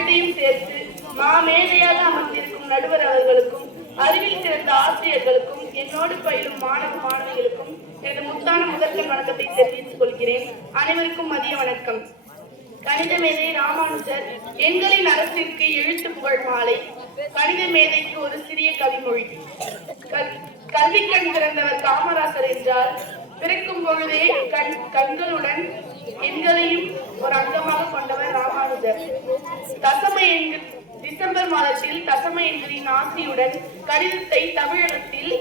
இரண்டையும் சேர்த்து மாமேதையாக அமர்ந்திருக்கும் நடுவர் அவர்களுக்கும் அறிவில் சிறந்த ஆசிரியர்களுக்கும் என்னோடு பயிலும் மாணவ மாணவிகளுக்கும் எனது முத்தான முதற்கண் வணக்கத்தை தெரிவித்துக் கொள்கிறேன். அனைவருக்கும் மதிய வணக்கம். கணித மேதை ராமானுஜர் எண்களின் அரசிற்கு எழுத்து புகழ் மாலை. கணித மேதைக்கு ஒரு சிறிய கவிமொழி. கல்வி கண் திறந்தவர் காமராசர் என்றால் பிறக்கும் பொழுதே கண் கண்களுடன் எண்களையும் ஒரு அங்கமாக கொண்டவர் ராமானுஜர். தசம டிசம்பர் மாதத்தில் தசம எண்களின் ஆசியுடன் கடிதத்தை தமிழகத்தில்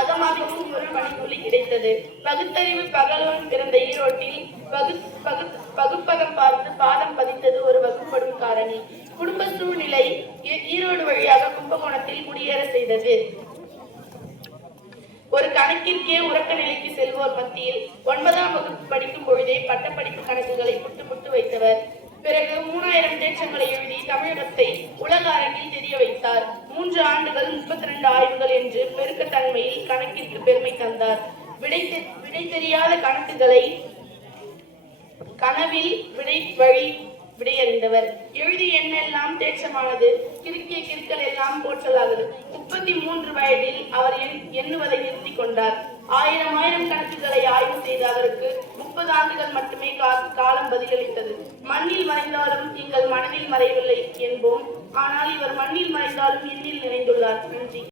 அகமாகவும் ஒரு பணிப்புள்ளி கிடைத்தது பகுத்தறிவு பகலவன் பிறந்த ஈரோட்டில் பகு பகு பகுப்பதம் பார்த்து பாதம் பதித்தது ஒரு வகுப்படும் காரணி. குடும்ப சூழ்நிலை ஈரோடு வழியாக கும்பகோணத்தில் குடியேற செய்தது. ஒரு கணக்கிற்கே உறக்க நிலைக்கு செல்வோர் மத்தியில் ஒன்பதாம் வகுப்பு படிக்கும் பொழுதே பட்டப்படிப்பு கணக்குகளை முட்டு முட்டு வைத்தவர். பிறகு மூணாயிரம் தேற்றங்களை எழுதி தமிழகத்தை உலக அரங்கில் தெரிய வைத்தார். மூன்று ஆண்டுகள் முப்பத்தி ரெண்டு ஆய்வுகள் என்று பெருக்கத்தன்மையில் கணக்கிற்கு பெருமை தந்தார். விடை விடை தெரியாத கணக்குகளை கனவில் விடை வழி விடையறிந்தவர் எழுதி எண்ணெல்லாம் தேற்றமானது கிறுக்கிய கிற்கள் எல்லாம் போற்றலாகுது முப்பத்தி மூன்று வயதில் அவர் எண்ணுவதை நிறுத்திக் கொண்டார். ஆயிரம் ஆயிரம் கணக்குகளை ஆய்வு செய்த அவருக்கு முப்பது ஆண்டுகள் மட்டுமே காலம் பதிலளித்தது. மண்ணில் மறைந்தாலும் எங்கள் மனதில் மறையவில்லை என்போம். ஆனால் இவர் மண்ணில் மறைந்தாலும் எண்ணில் நிறைந்துள்ளார் நன்றி.